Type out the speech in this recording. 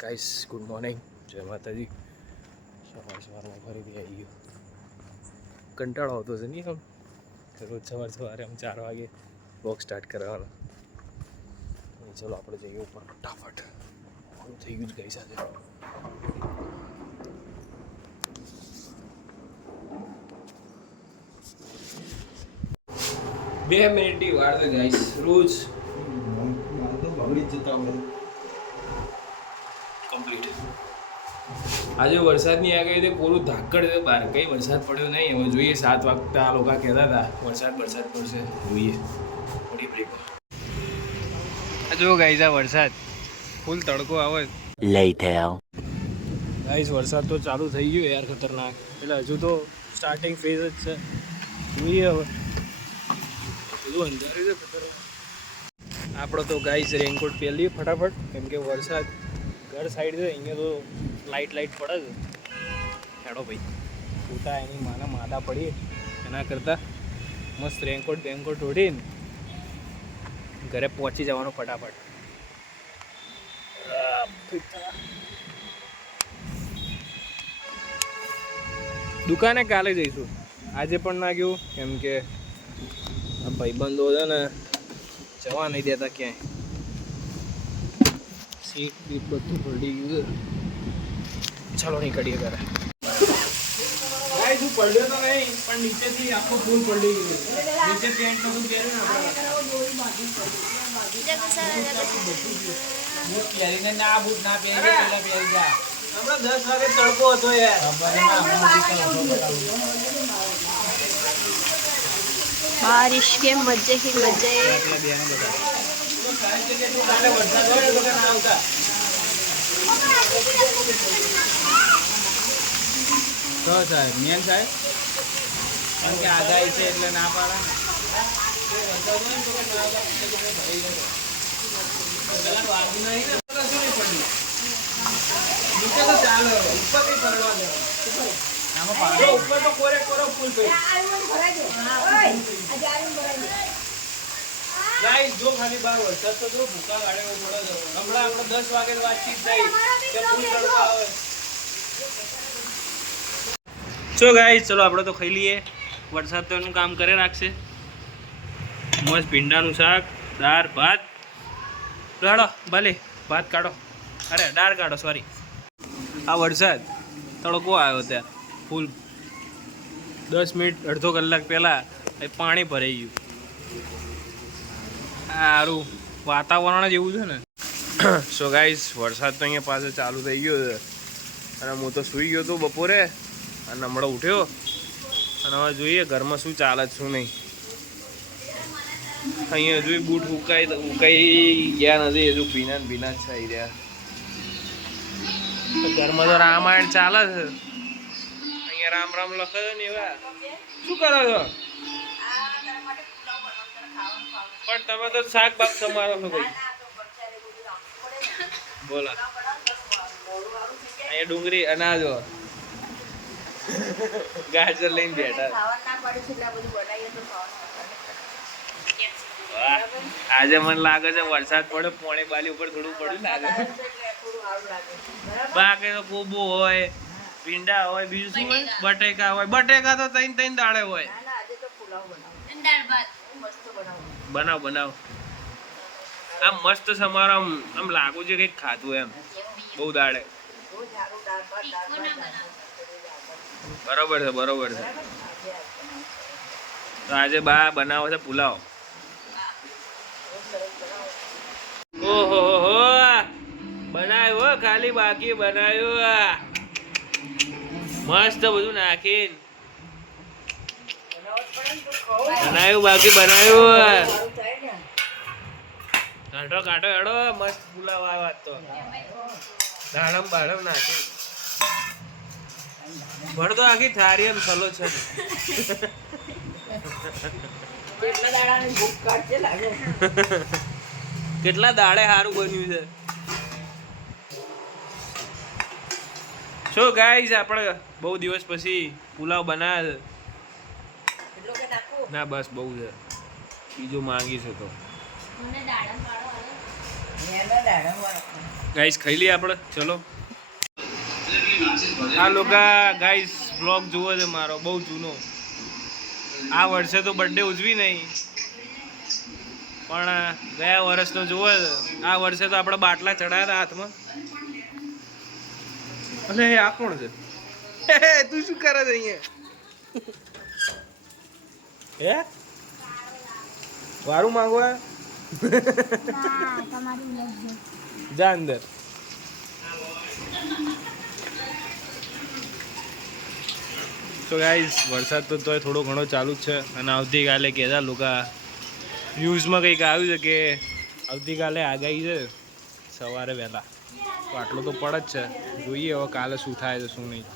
Guys good morning, જય માતાજી. સવારમાં ફરીથી આવી ગયો. કંટાળો આવતો છે નહીં આમ રોજ સવારે આમ 4 વાગે વોક સ્ટાર્ટ કરવાનો. ચલો આપણે જઈએ ઉપર ફટાફટ. મોડું થઈ ગયું છે ગાઈસ આજે. 2 મિનિટની વાર છે ગાઈસ. રોજ બગડી જતા હોય કમ્પ્લીટ. આજે વરસાદની આગાહી તો પૂરું ધાકડ છે બહાર. કંઈ વરસાદ પડ્યો નહીં. હવે જોઈએ 7 વાગતા આ લોકો કહેતા હતા વરસાદ પડશે. જોઈએ પડી બ્રેક. આ જો ગાઈસ આ વરસાદ ફૂલ તડકો આવે Later. ગાઈસ વરસાદ તો ચાલુ થઈ ગયો યાર, ખતરનાક. એટલે હજુ તો સ્ટાર્ટિંગ ફેઝ જ છે. જોઈએ હવે બધું અંધારું છે ખતરનાક. આપણો તો ગાઈસ રેનકોટ પહેરીએ ફટાફટ, કેમ કે વરસાદ ઘર સાઈડ છે. અહીંયા તો લાઇટ પડે છે. હેડો ભાઈ છૂટા એની માના માદા પડીએ એના કરતાં મસ્ત રેનકોટ ઓઢીને ઘરે પહોંચી જવાનું ફટાફટ. દુકાને કાલે જઈશું, આજે પણ ના ગયું કેમ કે આ ભાઈબંધો છે ને જવા નહીં દેતા ક્યાંય. સીટ બીટ બધું પલટી ગયું છે. ચાલો નીકળીએ ઘરે. ગાઈસ હું પલટ્યો તો નહીં, પણ નીચેથી આખો ફૂલ પલટી ગયું. નીચે પેન્ટ બધું પહેર્યું ને બૂટ પહેરીને ના બૂટ ના પહેરી પેલા પહેરી જા. હમણાં 10 વાગે તડકો હતો યાર. बारिश के मजे ही मजे. તો સાહેબ મેન સાહેબ કારણ કે આગાહી છે એટલે ના પાડે ને. નીચે તો ચાલે, ઉપર કઈ ફરવા દે. ઉપર તો કોરે ફૂલ ગાઈસ જો ખાલી બાર વરસાદ તો જો ભૂકા ગાડે પડે. હમણાં આપણે 10 વાગે વાતચીત થઈ કે ફૂલ તડકો આવે. ચો ગાઈસ ચલો આપણે તો ખાઈ લઈએ. વરસાદ તો એનું કામ કરે રાખશે. મસ્ત ભીંડાનું શાક, દાળ ભાત. કાઢો ભલે ભાત કાઢો, અરે દાળ કાઢો, સોરી. આ વરસાદ તડકો આવ્યો ત્યાં ફૂલ 10 મિનિટ અડધો કલાક પહેલાં પાણી ભરાઈ ગયું. સારું વાતાવરણ જ એવું છે ને. સો ગાઈસ વરસાદ તો અહીંયા પાસે ચાલુ થઈ ગયો છે અને હું તો સૂઈ ગયો હતો બપોરે અને હમણાં ઉઠ્યો અને હવે જોઈએ ઘરમાં શું ચાલે છે શું નહીં. અહીંયા હજુ બૂટ ઉકાઈ ગયા નથી, હજુ ભીના જ થઈ રહ્યા. ઘરમાં તો રામાયણ ચાલે છે. અહીંયા રામ રામ લખે છે ને એવા. શું કરો છો? પણ તમે તો શાક બાક સમારો છો ભાઈ. બોલા અહીંયા ડુંગળી અનાજો ગાજર લઈને બેઠા. આજે મને લાગે છે વરસાદ પડે પોણે બાલી ઉપર થોડું પડ્યું લાગે. બાકી તો કોબો હોય, ભીંડા હોય, બીજું શું હોય, બટેકા હોય. બટેકા તો 3 દાડે હોય. બનાવ આમ મસ્ત સમારો આમ લાગુ છે કંઈક ખાધું એમ બહુ દાડે. બરોબર છે. તો આજે બા બનાવે છે પુલાવ. ઓહો બનાવ્યો, ખાલી બાકી બનાવ્યું. મસ્ત બધું નાખીને બનાવ્યું, બાકી બનાવ્યું. કાઢો હેડો મસ્ત પુલાવ આવ્યો તો. દાડમ બાડમ નાખી ભરતો આખી થારી એમ સલો છે. કેટલા દાડે સારું બન્યું છે. શું ગાઈસ આપણે બહુ દિવસ પછી પુલાવ બનાવે છે. ના બસ બહુ છે, બીજું માંગી શકો. ગાઈસ ખાઈ લઈએ આપણે, ચલો. આ લોકો ગાઈસ બ્લોગ જુઓ છે મારો, બહુ જૂનો. આ વર્ષે તો બર્થડે ઉજવી નહીં, પણ ગયા વર્ષનો જુઓ છે. આ વર્ષે તો આપણે બાટલા ચડાયા હતા હાથમાં. અલે આ કોણ છે? તું શું કરે છે અહીંયા? હે વારું માંગવા જા અંદર. તો ગાઈસ વરસાદ તો તોય થોડો ઘણો ચાલુ જ છે, અને આવતીકાલે કહેતા લોકો ન્યૂઝમાં કંઈક આવ્યું છે કે આવતીકાલે આગાહી છે સવારે વહેલા, તો આટલું તો પડે જ છે. જોઈએ હવે કાલે શું થાય છે શું નહીં.